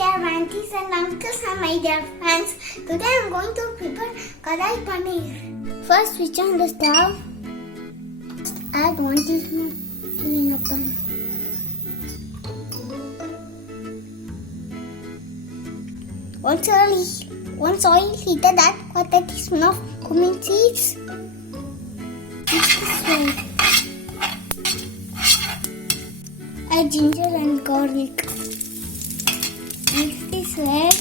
dear aunties and uncles and my dear friends. Today I am going to prepare Kadai Paneer. First switch on the stove. Add 1 teaspoon in a pan. Once oil heated, add 1/4 teaspoon of cumin seeds. Mix this well. Add ginger and garlic. Mix this well.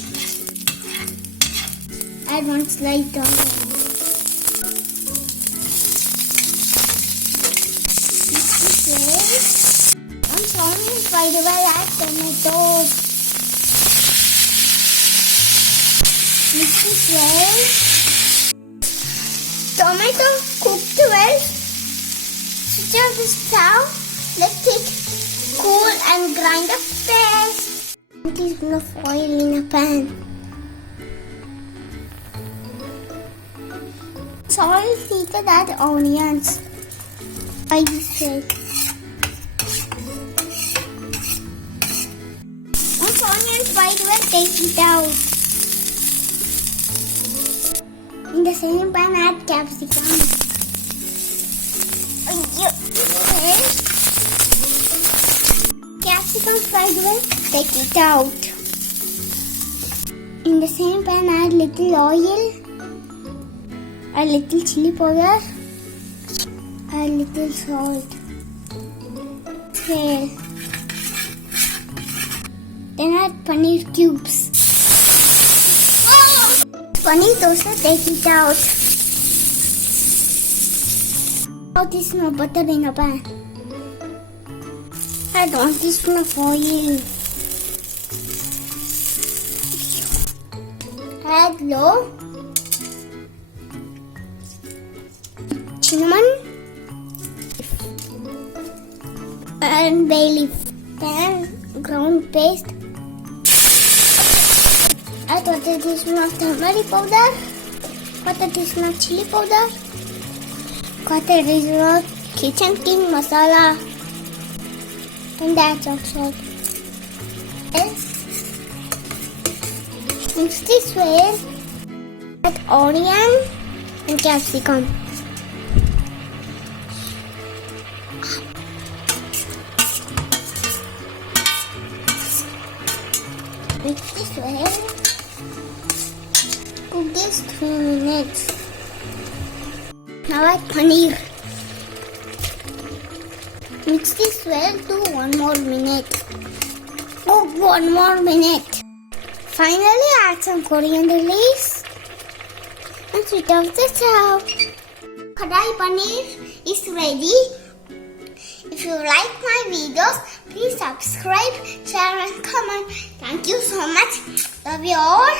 Add 1 sliced onion. Mix this well. Once onions fried well, add tomatoes. Mix this well. Tomato cooked well. Switch off the stove. Let it cool and grind up paste. 1 teaspoon of oil in a pan. Once oil heated, add onions. Fry this way. Once onions fried well, take it out. In the same pan, add capsicum. Capsicum fried well, take it out. In the same pan, add little oil, a little chili powder, a little salt. Okay. Then add paneer cubes. Paneer toaster, take it out. Now this is butter in a pan. Add 1 teaspoon of oil. Add low, cinnamon, and bay leaf. Then ground paste. Add 1/4 teaspoon of turmeric powder, 1/4 teaspoon of chili powder, 1/4 teaspoon of kitchen king masala, and add some salt. Mix this well. Add onion and capsicum. Mix this well. Cook this 3 minutes. Now add paneer. Mix this well to 1 more minute. Cook 1 more minute. Finally, add some coriander leaves and switch off the stove. Kadai Paneer is ready. If you like my videos, please subscribe, share and comment. Thank you so much. Love you all.